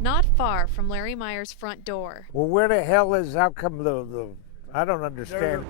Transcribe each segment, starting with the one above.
Not far from Larry Meyer's front door. Well, where the hell is, how come I don't understand.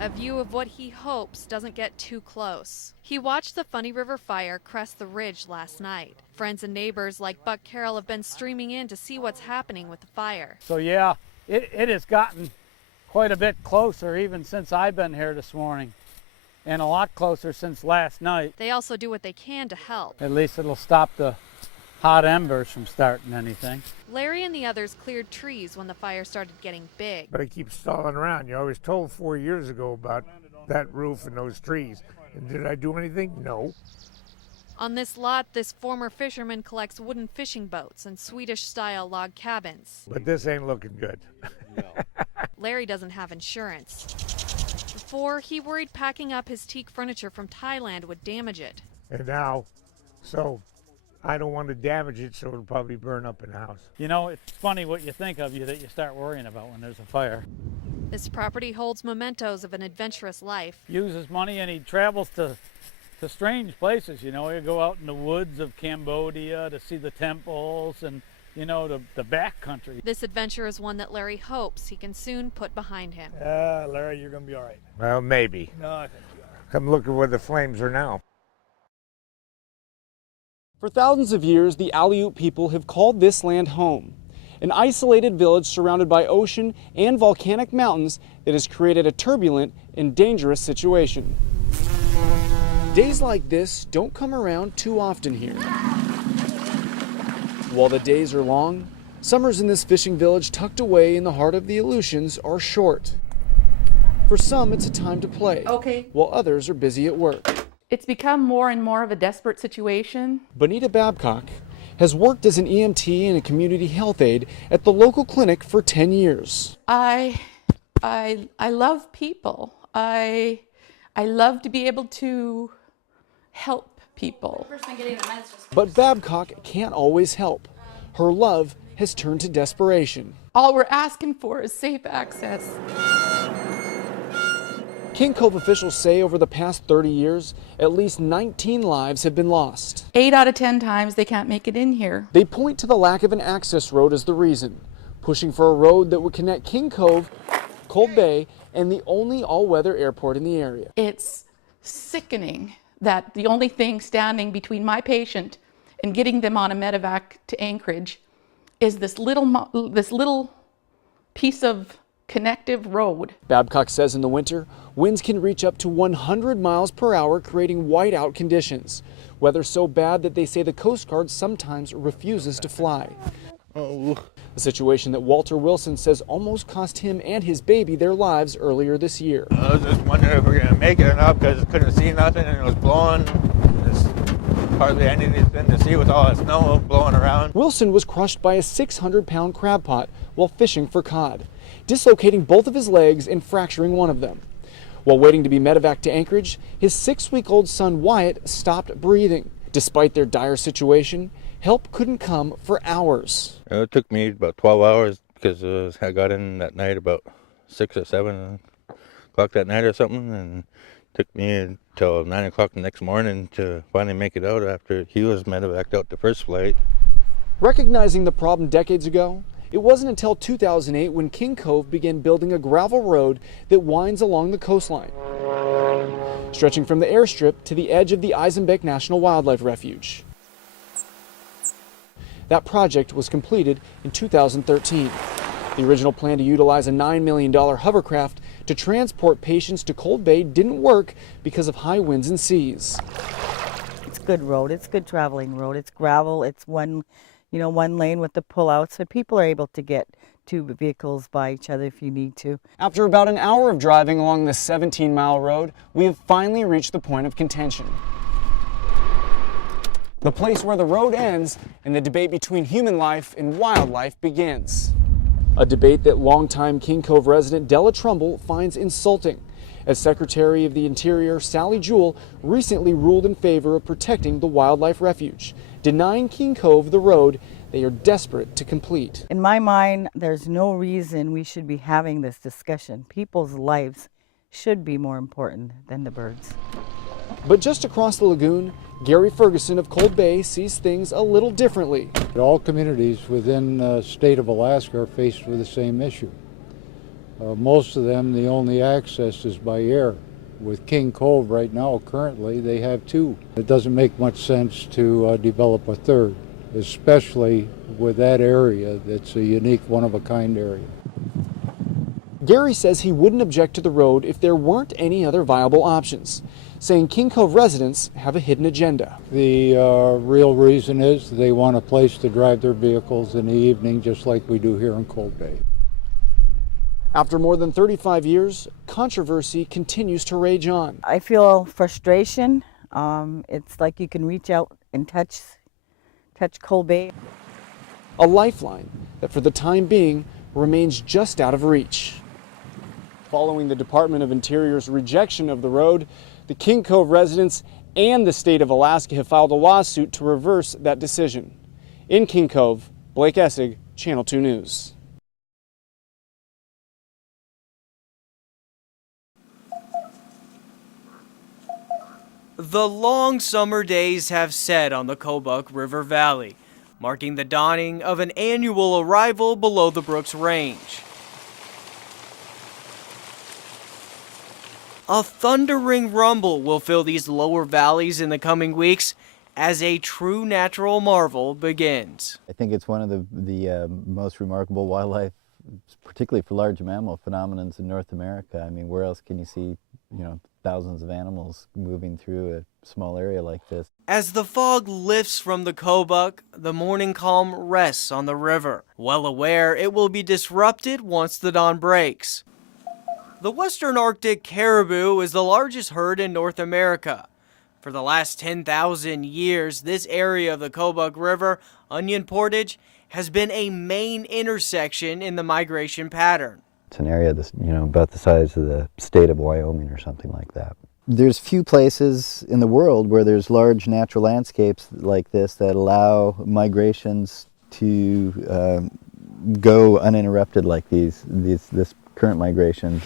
A view of what he hopes doesn't get too close. He watched the Funny River fire crest the ridge last night. Friends and neighbors like Buck Carroll have been streaming in to see what's happening with the fire. So yeah, it has gotten quite a bit closer even since I've been here this morning, and a lot closer since last night. They also do what they can to help. At least it'll stop the hot embers from starting anything. Larry and the others cleared trees when the fire started getting big. But I keep stalling around. I was told 4 years ago about that roof and those trees. And did I do anything? No. On this lot, this former fisherman collects wooden fishing boats and Swedish-style log cabins. But this ain't looking good. Larry doesn't have insurance. Before, he worried packing up his teak furniture from Thailand would damage it. And now, so I don't want to damage it, so it'll probably burn up in the house. You know, it's funny what you think of that you start worrying about when there's a fire. This property holds mementos of an adventurous life. Uses money and he travels to strange places, you go out in the woods of Cambodia to see the temples and, the back country. This adventure is one that Larry hopes he can soon put behind him. Larry, you're going to be all right. Well, maybe. No, I think you are. Come look at where the flames are now. For thousands of years, the Aleut people have called this land home, an isolated village surrounded by ocean and volcanic mountains that has created a turbulent and dangerous situation. Days like this don't come around too often here. While the days are long, summers in this fishing village tucked away in the heart of the Aleutians are short. For some, it's a time to play, while others are busy at work. It's become more and more of a desperate situation. Bonita Babcock has worked as an EMT and a community health aide at the local clinic for 10 years. I love people. I love to be able to help people. But Babcock can't always help. Her love has turned to desperation. All we're asking for is safe access. King Cove officials say over the past 30 years, at least 19 lives have been lost. 8 out of 10 times they can't make it in here. They point to the lack of an access road as the reason, pushing for a road that would connect King Cove, Cold Bay, and the only all-weather airport in the area. It's sickening that the only thing standing between my patient and getting them on a medevac to Anchorage is this little piece of connective road. Babcock says in the winter, winds can reach up to 100 miles per hour, creating whiteout conditions. Weather so bad that they say the Coast Guard sometimes refuses to fly. A situation that Walter Wilson says almost cost him and his baby their lives earlier this year. I was just wondering if we were going to make it or not because I couldn't see nothing and it was blowing. There's hardly anything to see with all the snow blowing around. Wilson was crushed by a 600-pound crab pot while fishing for cod, dislocating both of his legs and fracturing one of them. While waiting to be medevac to Anchorage, his 6-week-old son Wyatt stopped breathing. Despite their dire situation, help couldn't come for hours. It took me about 12 hours because I got in that night about 6 or 7 o'clock that night or something, and it took me until 9 o'clock the next morning to finally make it out after he was medevaced out the first flight. Recognizing the problem decades ago, it wasn't until 2008 when King Cove began building a gravel road that winds along the coastline, stretching from the airstrip to the edge of the Eisenbeck National Wildlife Refuge. That project was completed in 2013. The original plan to utilize a $9 million hovercraft to transport patients to Cold Bay didn't work because of high winds and seas. It's a good road. It's a good traveling road. It's gravel. It's one lane with the pullouts, so people are able to get two vehicles by each other if you need to. After about an hour of driving along this 17-mile road, we have finally reached the point of contention. The place where the road ends and the debate between human life and wildlife begins. A debate that longtime King Cove resident Della Trumbull finds insulting, as Secretary of the Interior Sally Jewell recently ruled in favor of protecting the wildlife refuge, denying King Cove the road they are desperate to complete. In my mind, there's no reason we should be having this discussion. People's lives should be more important than the birds. But just across the lagoon, Gary Ferguson of Cold Bay sees things a little differently. All communities within the state of Alaska are faced with the same issue. Most of them, the only access is by air. With King Cove right now, currently, they have two. It doesn't make much sense to develop a third, especially with that area that's a unique, one-of-a-kind area. Gary says he wouldn't object to the road if there weren't any other viable options, saying King Cove residents have a hidden agenda. The real reason is they want a place to drive their vehicles in the evening, just like we do here in Cold Bay. After more than 35 years, controversy continues to rage on. I feel frustration. It's like you can reach out and touch Cold Bay. A lifeline that for the time being remains just out of reach. Following the Department of Interior's rejection of the road, the King Cove residents and the state of Alaska have filed a lawsuit to reverse that decision. In King Cove, Blake Essig, Channel 2 News. The long summer days have set on the Kobuk River Valley, marking the dawning of an annual arrival below the Brooks Range. A thundering rumble will fill these lower valleys in the coming weeks as a true natural marvel begins. I think it's one of the most remarkable wildlife, particularly for large mammal phenomenons in North America. I mean, where else can you see, thousands of animals moving through a small area like this? As the fog lifts from the Kobuk, the morning calm rests on the river, well aware it will be disrupted once the dawn breaks. The Western Arctic caribou is the largest herd in North America. For the last 10,000 years, this area of the Kobuk River, Onion Portage, has been a main intersection in the migration pattern. It's an area that's, about the size of the state of Wyoming or something like that. There's few places in the world where there's large natural landscapes like this that allow migrations to go uninterrupted like this current migrations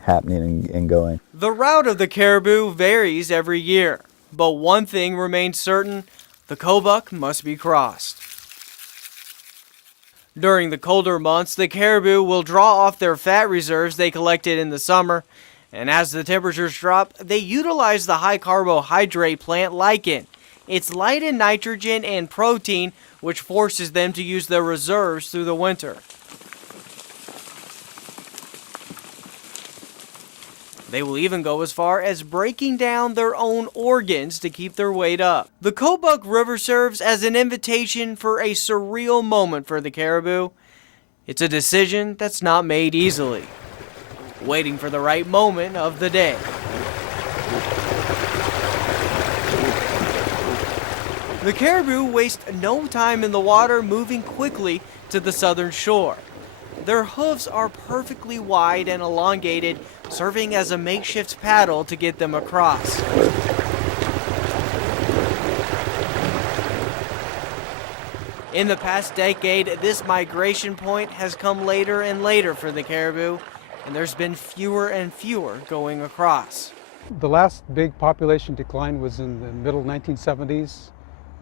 happening and going. The route of the caribou varies every year, but one thing remains certain: the Kobuk must be crossed. During the colder months, the caribou will draw off their fat reserves they collected in the summer, and as the temperatures drop, they utilize the high carbohydrate plant lichen. It's light in nitrogen and protein, which forces them to use their reserves through the winter. They will even go as far as breaking down their own organs to keep their weight up. The Kobuk River serves as an invitation for a surreal moment for the caribou. It's a decision that's not made easily, waiting for the right moment of the day. The caribou waste no time in the water, moving quickly to the southern shore. Their hooves are perfectly wide and elongated, serving as a makeshift paddle to get them across. In the past decade, this migration point has come later and later for the caribou, and there's been fewer and fewer going across. The last big population decline was in the middle 1970s.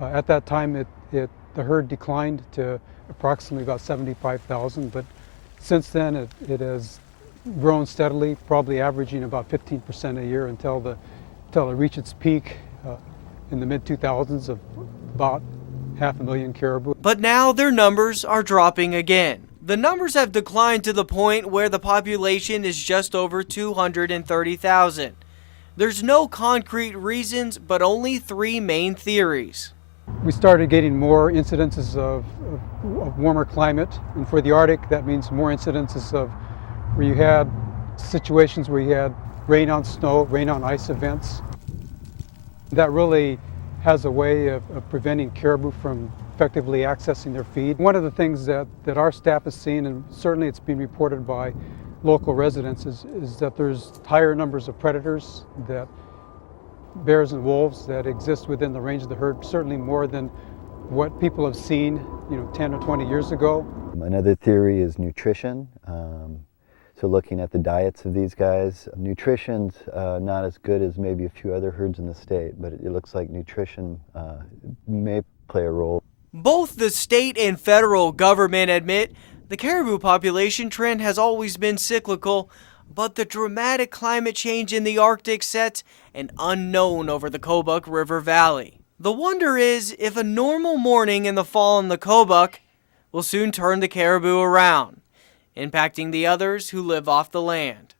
At that time, the herd declined to approximately about 75,000, but since then it has grown steadily, probably averaging about 15% a year until it reached its peak in the mid-2000s of about 500,000 caribou. But now their numbers are dropping again. The numbers have declined to the point where the population is just over 230,000. There's no concrete reasons, but only three main theories. We started getting more incidences of warmer climate, and for the Arctic that means more incidences of where you had situations where you had rain on snow, rain on ice events. That really has a way of preventing caribou from effectively accessing their feed. One of the things that our staff has seen, and certainly it's been reported by local residents, is that there's higher numbers of predators, that bears and wolves that exist within the range of the herd, certainly more than what people have seen 10 or 20 years ago. Another theory is nutrition. So looking at the diets of these guys, nutrition's not as good as maybe a few other herds in the state, but it looks like nutrition may play a role. Both the state and federal government admit the caribou population trend has always been cyclical, but the dramatic climate change in the Arctic sets an unknown over the Kobuk River Valley. The wonder is if a normal morning in the fall in the Kobuk will soon turn the caribou around, impacting the others who live off the land.